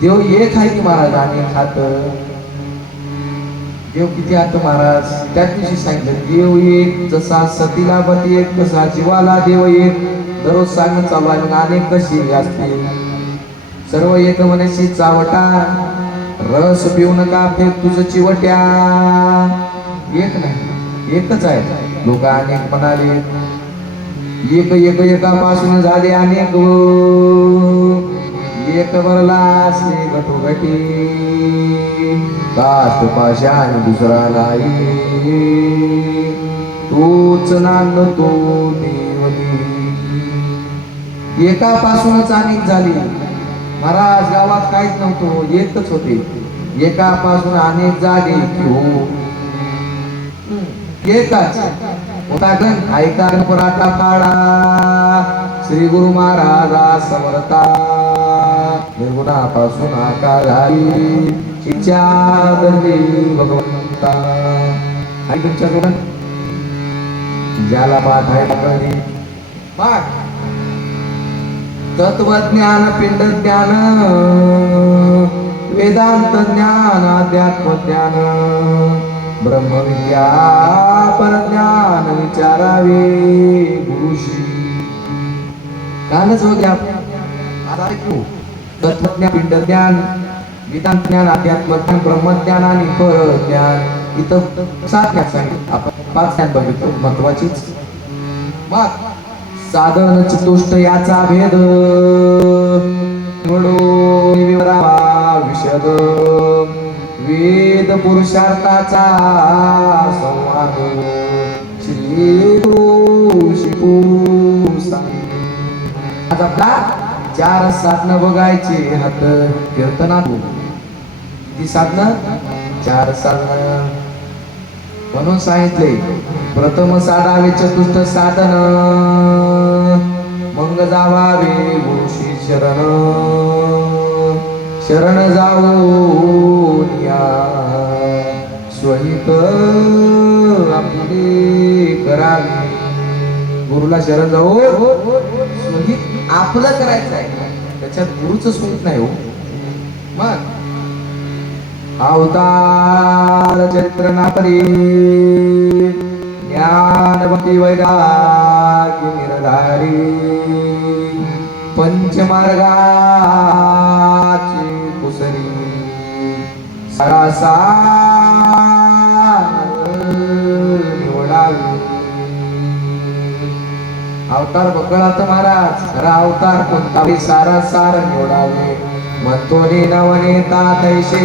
देव एक आहे की महाराज. आणि खात देव किती आत महाराज त्याच दिवशी सांगितलं देव एक जसा सतीला पती एक तसा जीवाला देव एक दररोज सांगत चालू आहे मग अनेक कशी असते सर्व एक मनाशी चावटा रस पिऊ नका फेक तुझ चिवट्या एक नाही. एकच आहे. लोक अनेक म्हणाले एक एक एकापासून झाले अनेक एक भरला असले गटोगटी काष्ट पाशान दुसरा नाही. तोच नांद तो देवली एकापासूनच अनेक झाली. महाराज गावात काहीच नव्हतो एकच होते. एकापासून अनेक झाले की हो. एकाच. ऐका पराठा पाडा. श्री गुरु महाराजा समर्था निर्गुणापासून आकार इच्छा धरली भगवंता. आणि तुमच्या गुण ज्याला पाठ आहे कळली पाठ तत्वज्ञान पिंड ज्ञान वेदांत ज्ञान अध्यात्म ज्ञान ब्रह्मविद्या परज्ञान विचारावे गुरुशी कालच हो घ्या आता ऐकू. तत्वज्ञान पिंड ज्ञान वेदांत ज्ञान अध्यात्म ज्ञान ब्रह्मज्ञान आणि परज्ञान. इथं सात ज्ञान सांगितलं. आपण पाच ज्ञान बघितलं. महत्वाचीच. मग साधन चतुष्ट याचा भेद. घडो विवरावा विशद वेद पुरुषार्थाचा संवाद. शिकू आता आपला चार साधनं बघायचे हात कीर्तनात ती साधनं चार साधनं. म्हणून सांगितले प्रथम साधावे चतुष्ट साधन. मंग जावावे गुरुशी शरण. शरण जाऊ या. स्वहित आपले गुरुला शरण जाऊ. स्वहित आपलं करायचं आहे. त्याच्यात गुरुचं सूट नाही हो. मग? अवतार चैत्रना परी ज्ञान वैराग्य निरधारी. पंचमार्गाची कुसरी. सरासा अवतार बकळात महाराज खरा अवतार कोणता सारा सार निवडावे. म्हणतो रे नवनेता तैसे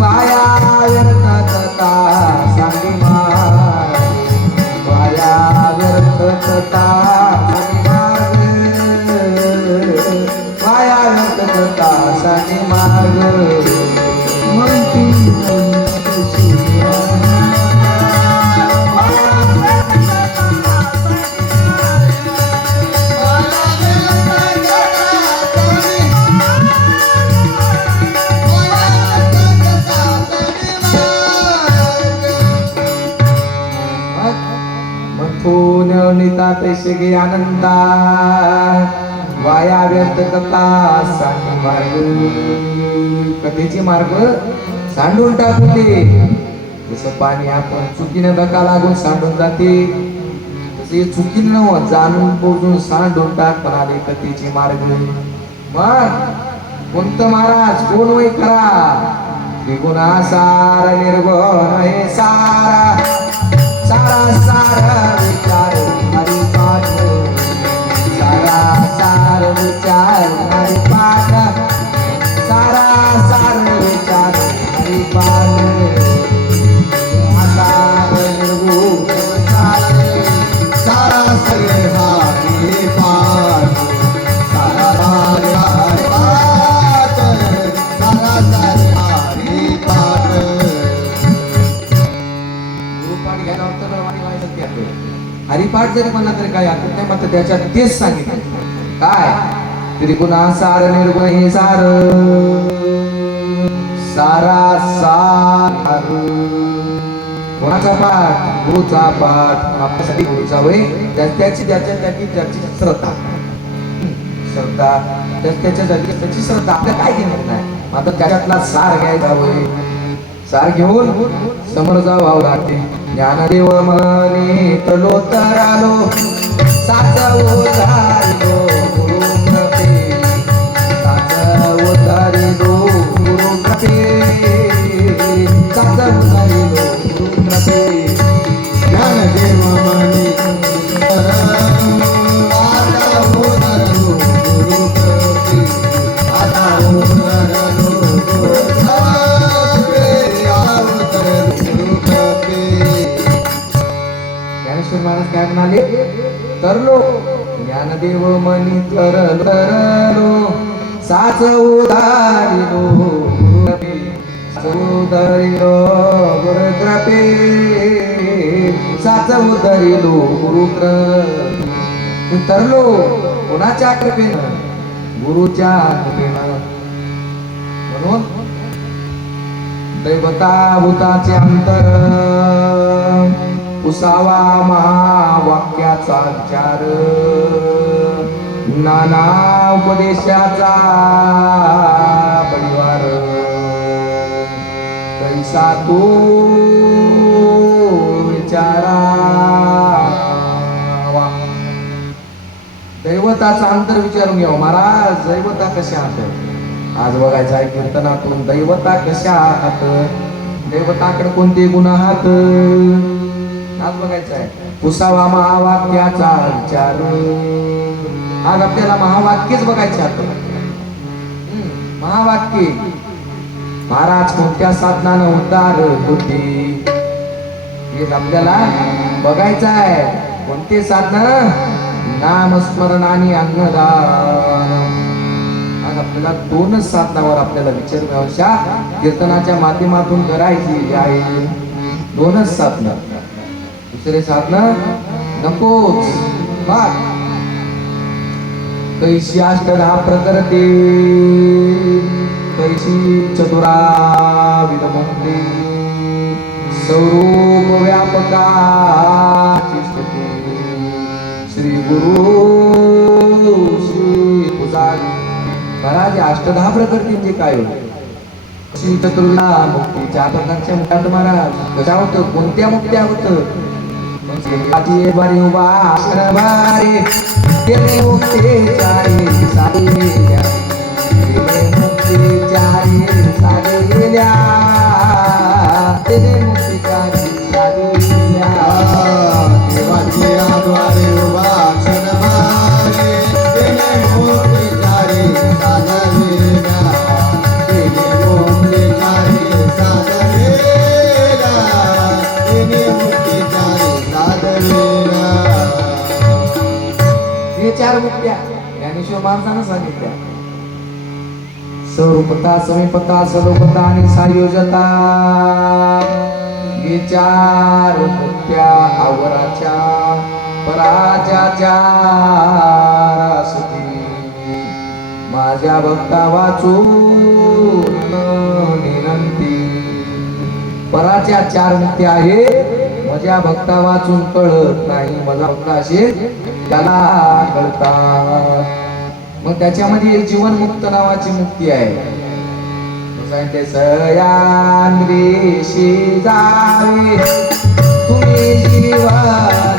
वाया व्यर्थ तता सांगी मार वाया व्यर्थ तता तैसे गे आनंदा. वाया व्यर्थ कथा सांग मार्ग. कथेचे मार्ग सांडून टाकते दे. जसं पाणी आपण चुकीनं धक्का लागून सांडून जाते तसे चुकीनं जाणून बोलून सांडून टाक आले कथेचे मार्ग. मग कोणतं महाराज? कोण वय खरा त्रिगुणासार निर्गुण हे सारा. सारा सारा विचार जरी म्हणला तरी काय हरकत नाही मात्र त्याच्यात तेच सांगितलं. काय? त्रिगुणा सार निर्गुण हे सार. सारा सार कोणाचा पाठ? गुरुचा पाठ. आपल्यासाठी गुरुचा होय. त्याची त्याच्या त्याची त्याची श्रद्धा. श्रद्धा. त्याच्या जागी त्याची श्रद्धा. आपल्या काय घेणार नाही. आता त्याच्यातला सार घ्यायचा होय. सार घेऊन समोर जावं लागते. ज्ञानदेव म्हणे तलोत्तरालो तरलो ज्ञानदेव मनी तरलो तरलो साच उदारिलो उदरिलो साच उदारिलो गुरुकृपे साच उदरिलो गुरुकृपे तरलो कोणाच्या कृपेनं? गुरुच्या कृपेनं. म्हणून दैवता भूताचे अंतर उसावा महावाक्याचा विचार. नाना उपदेशाचा परिवार कैसा तू विचारा. दैवताचा अंतर विचारून घ्यावं हो, महाराज. दैवता कशा आहात? आज बघायचं आहे कीर्तनातून. दैवता कशा आहात? दैवताकडे कोणते गुण आहात? आज बघायचं आहे. पुसावा महावाक्याचा विचार. आज आपल्याला महावाक्यच बघायचे आता. महावाक्य. महाराज कोणत्या साधनानं उद्धार होती हे आपल्याला बघायचं आहे. कोणते साधन? नामस्मरण आणि अन्नदान आज आपल्याला दोनच साधनावर आपल्याला विचार व्यवशा कीर्तनाच्या माध्यमातून करायची आहे. दोनच साधना. दुसरे साधना नकोच. बघ कैशी अष्टधा प्रकरते? कैशी चतुरा विदमंते स्वरूप व्यापका तिष्ठते श्री गुरु श्री पुजारी. महाराज या अष्टधा प्रकृती काय होते श्री चतुर्ला मुक्ती चार प्रकारच्या मुक्त्या महाराज. कशा होतं? कोणत्या मुक्त्या होतं? आजी बरी उभा आश्रम बारी तेने मुक्ती चारी साडी गेल्या. तेने मुक्ती चारी साडी गेल्या. माणसानं सांगितल्या स्वरूपता समीपता स्वरूपता आणि सायोजता. विचार चार मुक्त्या आवराच्या पराच्या माझ्या भक्ता वाचून विनंती पराच्या चार मुक्ती आहे माझ्या भक्ता वाचून कळत नाही. माझा भक्त असे त्याला कळतात मग त्याच्यामध्ये एक जीवनमुक्त नावाची मुक्ती आहे. तो सांगते तुम्ही जीवा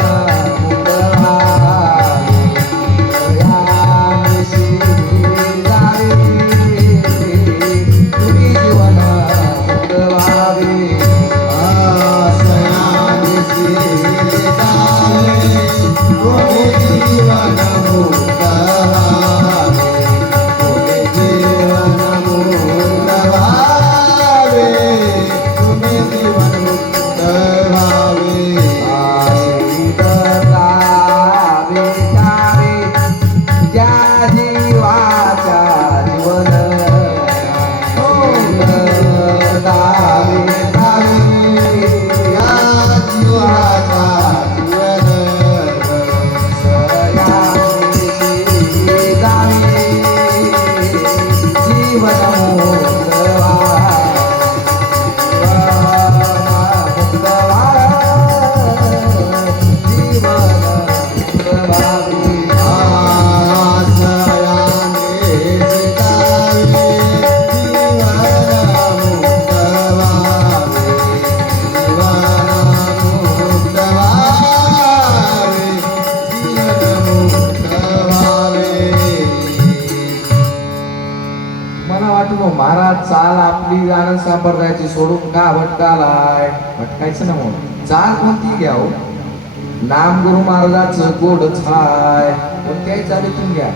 नाम गुरु महाराजाचं गोड छाय. कोणत्याही चालीतून घ्या.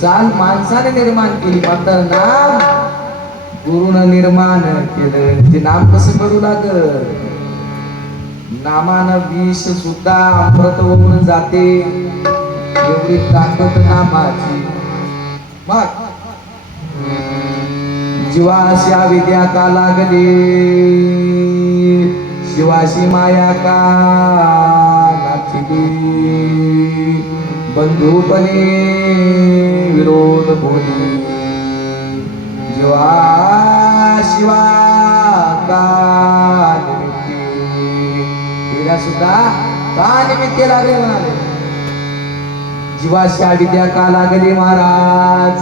चाल माणसाने निर्माण केली मात्र नाम. गुरुनं निर्माण केलं. ते नाम कसं करू लागल? नामानं विष सुद्धा अमृत होऊन जाते. एवढी ताकद नामाची. मग जीवाशा विद्या का लागली? शिवाशी माया का बंधुपणे विरोध बोली जीवा शिवा का निमित्ती? सुद्धा का निमित्ते लागले म्हणाले? जीवाशी अविद्या का लागली महाराज?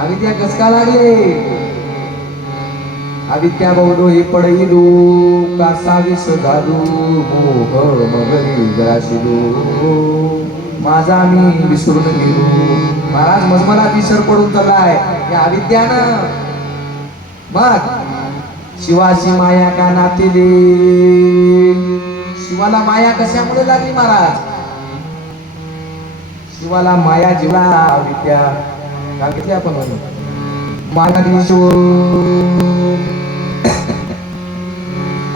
अविद्या कस का लागले? अविद्या बहुनो हे पडईलू कासावीस घालू मोह मगरी जराशिलू. माझा मी विसरून गेलो. महाराज मजमला विसर पडून चाललाय या अविद्यानं मग शिवाची माया का नातेले शिवाला माया कशामुळे लागली महाराज? शिवाला माया जीवा विद्या सांगितले आपण म्हणून. मानवीशो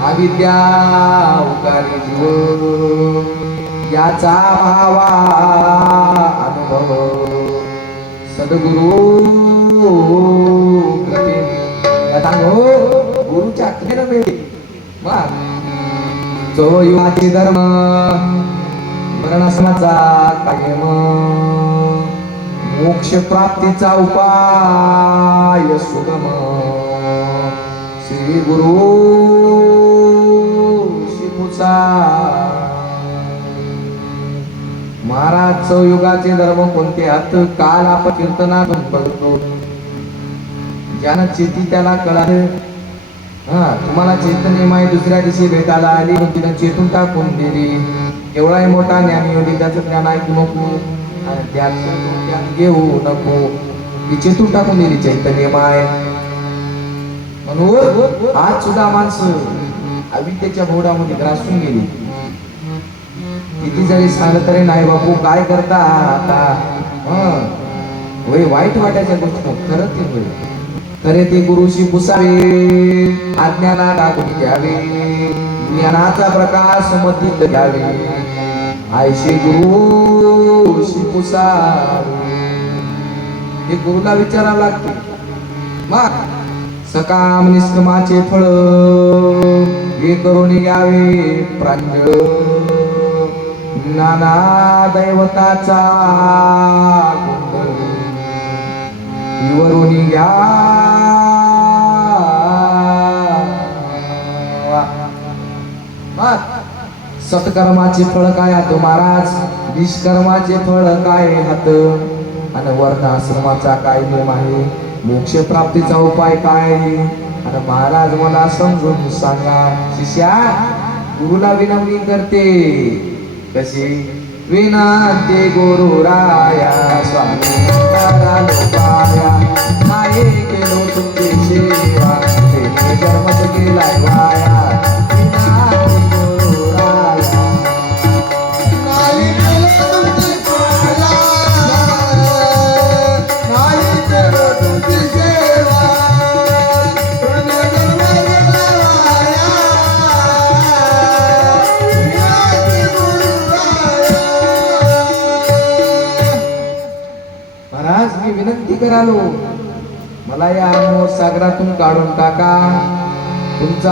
अविद्या उकाली जीव याचा भावा अनुभव. सद्गुरु हो, गुरुच्या अखेर मिळते जो युवाचे धर्म मरणासनाचा कायम. मोक्ष प्राप्तीचा उपाय सुगम. श्री गुरु शिपुचा महाराज युगाचे धर्म कोणते आत काल आपण कीर्तनातून बघतो. ज्यानं चेती त्याला कळालं. हा तुम्हाला चेतन माय दुसऱ्या दिवशी भेटायला आली तिनं चेतून टाकून दिली. एवढाही मोठा ज्ञानी योगी त्याचं ज्ञान ऐकू नको. घेऊ नको. विचित्रू टाकून दिली चैतन्य माय. म्हणून आज सुद्धा माणसं अविद्येच्या बोर्डामध्ये ग्रासून गेली. किती जरी सांगलं तरी नाही बापू काय करता आता? होय वाईट वाटायच्या गोष्टी खरंच ते होय. खरे ते गुरुशी पुसावे आज्ञाला टाकून घ्यावे ज्ञानाचा प्रकाश मधीत घ्यावे आयशे गुरु पुसावे हे गुरुला विचारावं लागते मग सकाम निष्कमाचे फळ हे करून यावे प्रांजळ नाना दैवताचा गोंधळ घ्या सत्कर्माचे फळ काय हात महाराज? निष्कर्माचे फळ काय हात आणि वर्ण आश्रमाचा काय नियम आहे? मोक्ष प्राप्तीचा उपाय काय? आणि महाराज मला समजून सांगा शिष्या गुरुला विनवणी करते. कशी गुरु गुरुराया स्वामी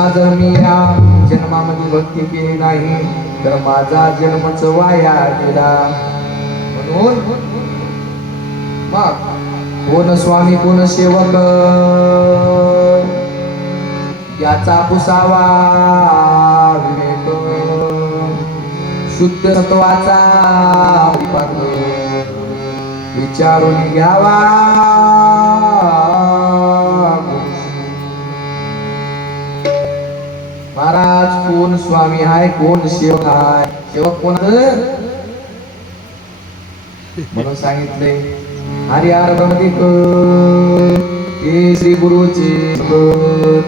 तुमचा जर मी या जन्मामध्ये भक्ती केली नाही तर माझा जन्मच वाया गेला. म्हणून मग कोण स्वामी कोण सेवक? याचा पुसावा शुद्ध सत्वाचा विचारून घ्यावा. कोण स्वामी हाय कोण सेवक हाय? सेवक कोण म्हणून सांगितले हरिहरमध्ये हे श्री गुरुचे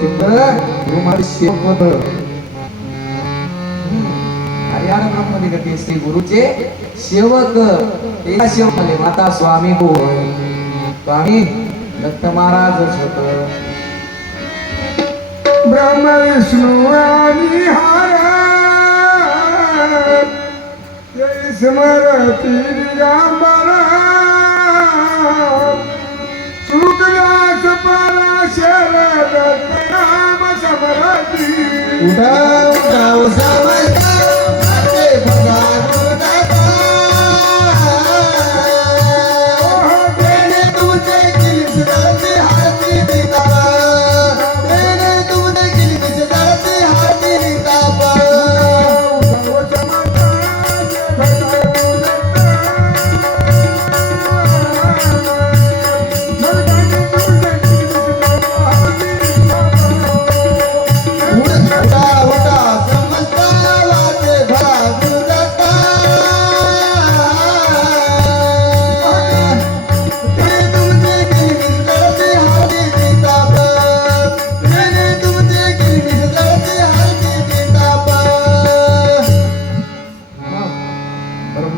तिथं गुरुमार शेवक हरियाणा ब्रह्मदे गती श्री गुरुचे सेवक. एका सेवक माता स्वामी होय. स्वामी दत्त महाराजच होत. ब्रह्म विष्णू आणि हर. जय स्मरती दिगंबरा. सुखदास परा शरद राम समरती. उठा उठा.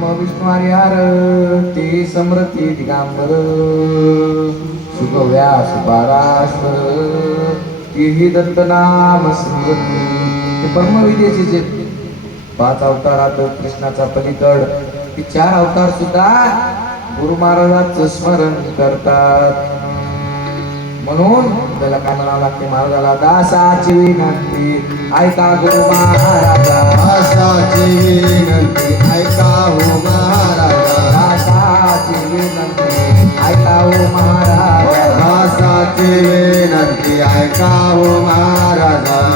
ब्रह्म विष्णू ते समृती दिगांबर. सुखव्यास पाराश तेही दत्त नाम स्मृती ते ब्रह्मविद्येचे जे पाच अवतारात कृष्णाचा पलीकड ते चार अवतार सुद्धा गुरु महाराजांचं स्मरण करतात. म्हणून त्याला म्हणावं लागते महाराजाला दासाची विनंती ऐका गुरु महाराजा. आशाची विनंती ऐका हो महाराजा. दासाची विनंती ऐका ओ महाराजा. आशाची विनंती ऐका हो महाराजा.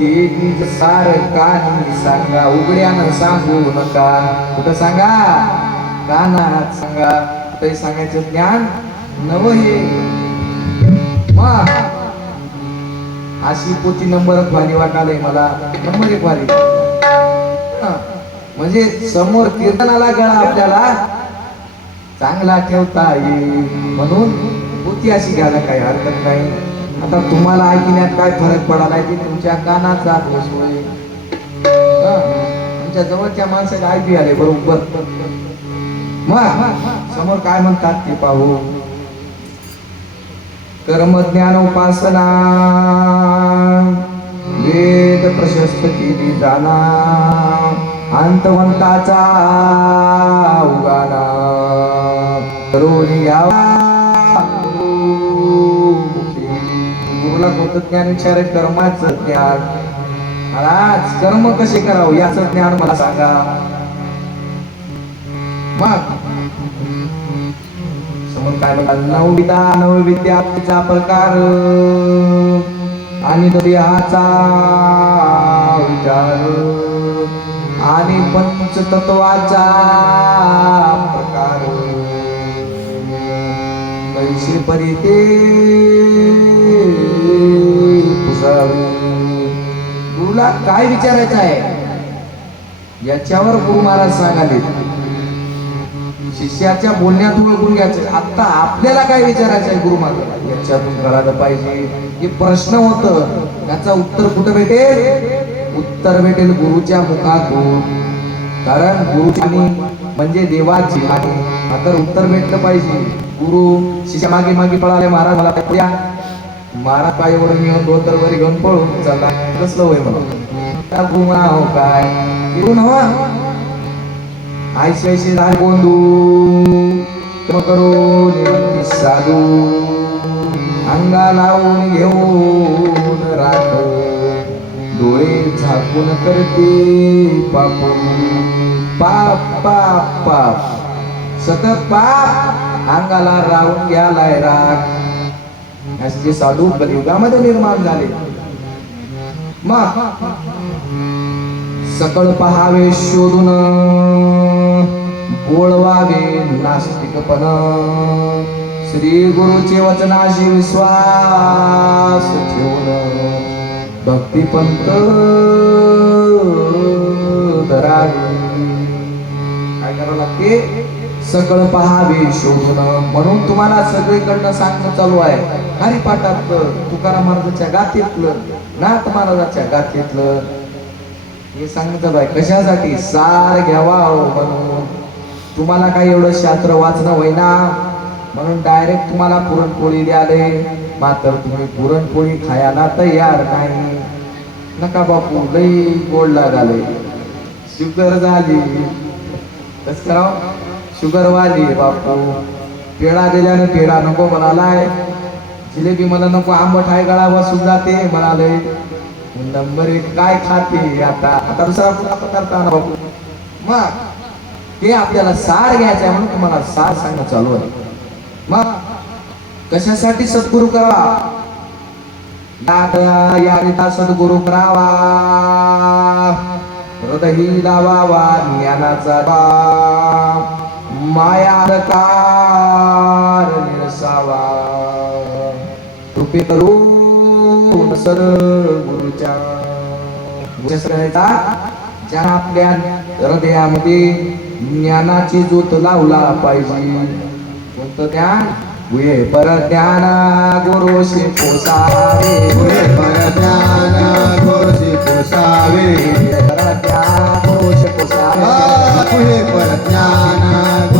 ते सार कानी सांगा उघड्यानं सांगू नका. कुठं सांगा? कानात सांगा. कुठे सांगायचं ज्ञान? नव हे. अशी पोती नंबरच भारी वाटालय मला. नंबर एक भारी. म्हणजे समोर कीर्तनाला गळा आपल्याला चांगला ठेवता येईल. म्हणून पोती अशी घ्यायला काही हरकत नाही. आता तुम्हाला ऐकण्यात काय फरक पडालाय की तुमच्या कानाचा दोष होय? तुमच्या जवळच्या माणसाला ऐकू आले बरोबर. मग समोर काय म्हणतात ते पाहू. कर्मज्ञान उपासना वेद प्रशस्त केली जाना. अंतवंताचा उगाना. करून या तुला कोणतं ज्ञान विचारे कर्माचं ज्ञान महाराज कर्म कसे करावं याचं ज्ञान मला सांगा. मग समोर काय म्हणतात नवविदा नवविद्याचा प्रकार. आणि देहाचा विचार. आणि पंचतत्वाचा प्रकार. पैसे परिते पुसावे गुरुला काय विचारायचं आहे? याच्यावर गुरु महाराज सांगाले शिष्याच्या बोलण्यात ओळखून घ्यायचं. आता आपल्याला काय विचारायचं आहे गुरु महाराज? याच्यातून कळालं पाहिजे. हे प्रश्न होत. त्याचं उत्तर कुठं भेटेल? उत्तर भेटेल गुरुच्या मुखातून. कारण गुरुची वाणी म्हणजे देवाची आणि आता उत्तर भेटलं पाहिजे. गुरु शिष्या मागे मागे पळाले महाराज मला मारा महाराज पायवर मी धोतर वर घेऊन पळून चला कसलं होय मला गुमाव हो काय? येऊन नव्हा आयशी आयशी झाले गोंधू करो साधू. अंगा लावून घेऊन राख डोळे झाकून करते पाप पाप पाप पाप. सतत पाप. अंगाला राहून घ्यालाय राग. असे जे साधू कलियुगामध्ये निर्माण झाले. मग सकळ पहावे शोधून बोळवावे नास्तिकपण. श्री गुरुचे वचनाशी विश्वास ठेवून भक्तिपंत धरावे काय करावं लागते? सकळ पहावे शोधून म्हणून तुम्हाला सगळीकडनं सांगणं चालू आहे. हरिपाठात तुकाराम महाराजाच्या गाथेतलं नाथ महाराजाच्या गाथेतलं. हे सांगितलं बाय कशासाठी? सार घ्यावा हो म्हणून. तुम्हाला काही एवढं शास्त्र वाचणं होईना. म्हणून डायरेक्ट तुम्हाला पुरणपोळी द्याले. मात्र तुम्ही पुरणपोळी खायला तयार नाही. नका बापू लई गोड लागाले. शुगर झाली. तस करावं? शुगर वाली बापू. पेढा दिल्यानं पेढा नको म्हणालाय. जिलेबी मला नको आंबट आहे गळा बसून जाते म्हणाले नंबर एक काय खाते आता? आता दुसरा करता ना बापू मग ते आपल्याला सार घ्यायचं आहे म्हणून तुम्हाला सार सांगणं चालू आहे. मग कशासाठी सद्गुरु करावा? या यारिता सद्गुरु करावा. हृदयी लावावा ज्ञानाचा बा निरसावा. कृपे करून सर गुरुच्या ज्या आपल्या हृदयामध्ये ज्ञानाची ज्योत लावला पाहिजे. कोणतं ज्ञान? गुहे पर ज्ञान गुरुशी पोसावे. पुढे परज्ञान गुरुची पोसावे. पर ज्ञान गुरुशी पोसावे. आ, पर ज्ञान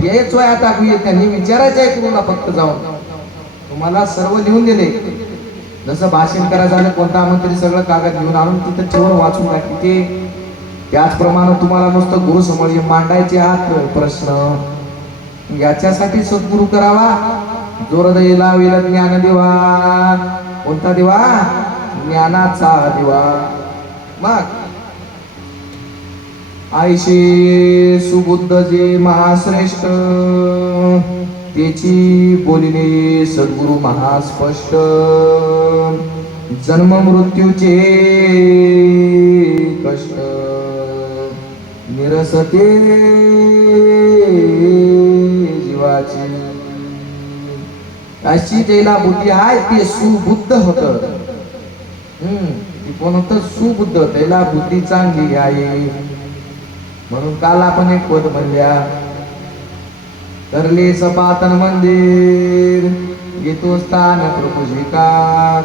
घ्यायचो आहे आता गुह्य त्यांनी विचारायचं आहे गुरुला फक्त जाऊन. तुम्हाला सर्व लिहून दिले. जसं भाषण करायचं झालं कोणता आमंत्री सगळं कागद घेऊन आणून तिथं ठेवून वाचून टाकी. ते त्याचप्रमाणे तुम्हाला नुसतं गुरु समोर मांडायचे आहात प्रश्न. याच्यासाठी सद्गुरु करावा. जोरदयीला विल ज्ञान देवा. कोणता दिवा? ज्ञानाचा दिवा. मग आयशे सुबुद्ध जे महाश्रेष्ठ त्याची बोलिले सद्गुरु महास्पष्ट. जन्म मृत्यूचे कष्ट निरसते जीवाची. अशी ज्याला बुद्धी आहे ते सुबुद्ध होत. हम्म ती कोण होत सुबुद्ध त्याला बुद्धी चांगली आहे. म्हणून काल आपण एक पद म्हणल्या. करले सपातन मंदिर घेतो स्थान प्रभुजिका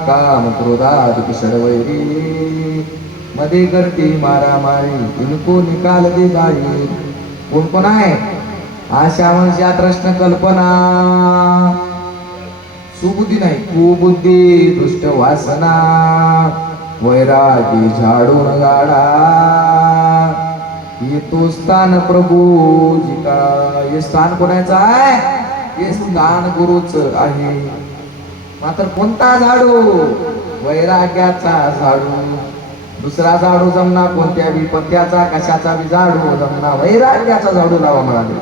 काम क्रोधाधिक सर्वैरी मध्ये करते मारामारी तिनको निकाल दे जाई. कोण कोण आहे? आशा वंशा प्रश्न कल्पना. सुबुद्धी नाही कुबुद्धी दुष्ट वासना. वैरागी झाडून गाडा. तो स्थान प्रभू जिका. हे स्थान कोणाचं आहे? हे स्थान गुरुच आहे. मात्र कोणता झाडू? वैराग्याचा झाडू. दुसरा झाडू जमना कोणत्या बी पत्त्याचा कशाचा बी झाडू जमना वैराग्याचा झाडू लावा म्हणाले